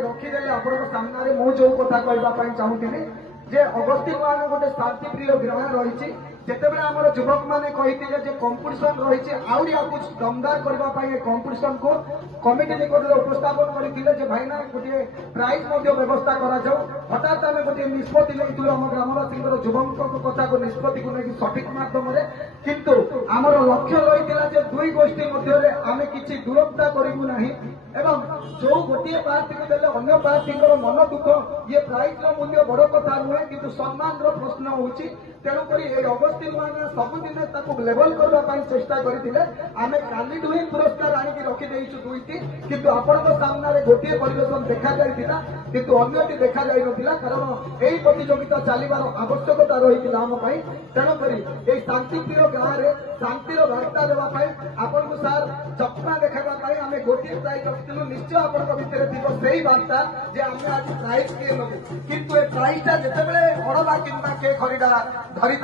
रखिदेले आपण सामने मु जो कथा कहवाई चाहूली जे अगस्ती मान गोटे शांतिप्रिय ग्रह रही जितेबाला आम युवक मैंने कहते कंपिटिशन रही आहरी आपको दमदार करने कंपिटिशन को कमिटी निकट उपस्थापन करते भाईना गोटे प्राइज व्यवस्था करा हठात आम गोटे निष्पत्ति नहीं आम ग्रामवासी युवक कथा को निष्पत्ति को लेकिन सठिक मध्यम किंतु आमर लक्ष्य रही दुई गोष्ठी मध्य आम कि दूरता करूँ ना एवं जो गोटे पार्टी को देले अन्य पार्टी मन दुख ये प्राइज मूल्य बड़ कथा नुहे किंतु सम्मान प्रश्न होची तेणुक अगस्ती मान सबुदिन लेवल करने चेष्टा करते आम काली ही पुरस्कार आणिक रखीदेचु दुईटी किंतु आपण सामने गोटे परिवेशन देखा जाइथिला किंतु अन्यटी देखा जाई नथिला कारण यही प्रतियोगिता चलिबार आवश्यकता रही आम तेणुक ये शांतिप्रिय गाँव में शांतिर वार्ता देवाई आपन को सार चकमा देखाई आम गोटे प्राइज रखिलु निश्चय आपण भितर थी से वार्ता जे आम आज प्राइज किए नबू किंतु ए प्राइजटा जितेबाला अड़बा किंबा के खरीदा धरी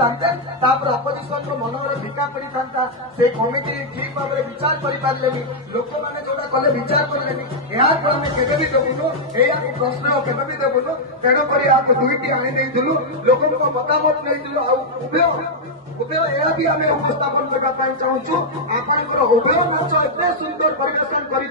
था अपोजिशन मन में भिका पड़ी था से कमिटी ठीक भाव में विचार कर लोक मैंने जोटा कले विचार कले आम केवे भी देवुनु या प्रश्न केवे भी देवुनु तेणुक दुईटी आनीलु लोक मतामत नहीं उभय यह भी आम उपस्थापन करने चाहूँ आपंकर उभय नाच एत सुंदर परिवेशन कर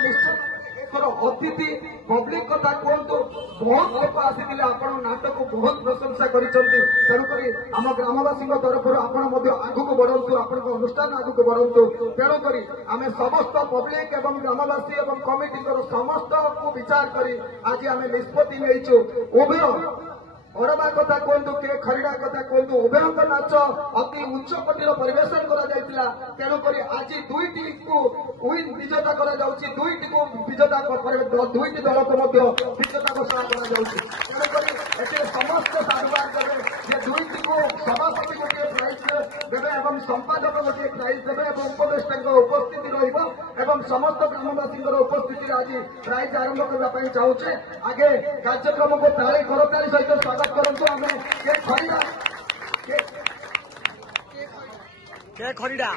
निश्चित अतिथि पब्लिक कथा कहतु बहुत लोक आसी आपण नाटक को बहुत प्रशंसा करुक आम ग्रामवासी तरफ आगू बढ़ु आपण अनुष्ठान आगू बढ़ु तेणुक आम समस्त पब्लिक एवं ग्रामवासी एवं कमिटी समस्त को विचार कर आज आम निष्पत्ति नहीं उभय अड़बा कथा कहतु के खरीड़ा कथा कहतु उभय नाच अति उच्च कोटीर परिवेशन करा तेणुक आज दुईटी को विजेता दुईटी को विजेता दुईटी दल को विजेता घोषणा कर समस्त साधुवाद देवे दुईटी को सभापति गोटे प्राइज देवे और संपादक गोटे प्राइज देवे और उपदेष्टा उपस्थिति रही समस्त ग्रामवासी उपस्थिति आज प्राइज आरंभ करने चाहूचे आगे कार्यक्रम को ताली करताली सहित स्वागत करंतु आमे के खरीड़ा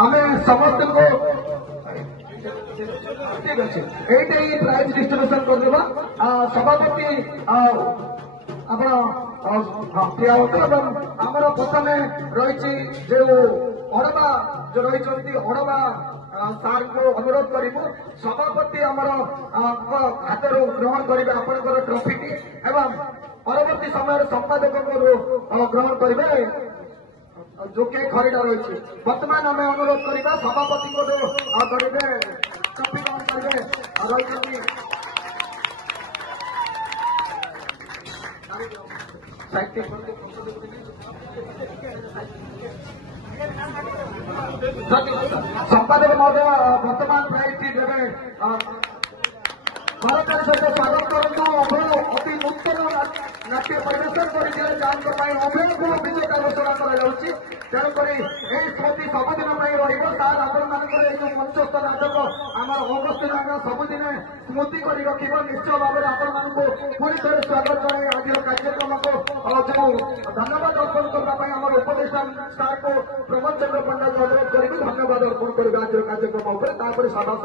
आमे समस्त को ठीक अच्छे ये प्राइज डिस्ट्रीब्यूशन करदेवा सभापति आमर प्रथम रही जो अड़बा जो रही अड़बा सार को अनुरोध करूँ सभापति आमर हाथ ग्रहण करेंगे आपंकर ट्रफी एवं परवर्ती समय संपादक ग्रहण करेंगे जो के खरीदा रही बर्तमान आम अनुरोध करवा सभापति को करेंगे ट्रफी ग्रहण करेंगे संपादक महोदय वर्तमान प्राइज देवे भारत सहित स्वागत करूँ उभय अति नूतन नाट्य परिवेशन कर उभय को विजेता घोषणा तेणुक स्मृति सबुदिन सार आपण मंचस्थ नाटक आम अगस्ती नाना सबुदिन स्मृति कर निश्चय भाव में आपण पुणी थे स्वागत जन आज कार्यक्रम को जो धन्यवाद अर्पण करने आम उपदेष्टा सार को प्रमोद चंद्र पंडा को अनुरोध करी धन्यवाद अर्पण कर आज कार्यक्रम सभा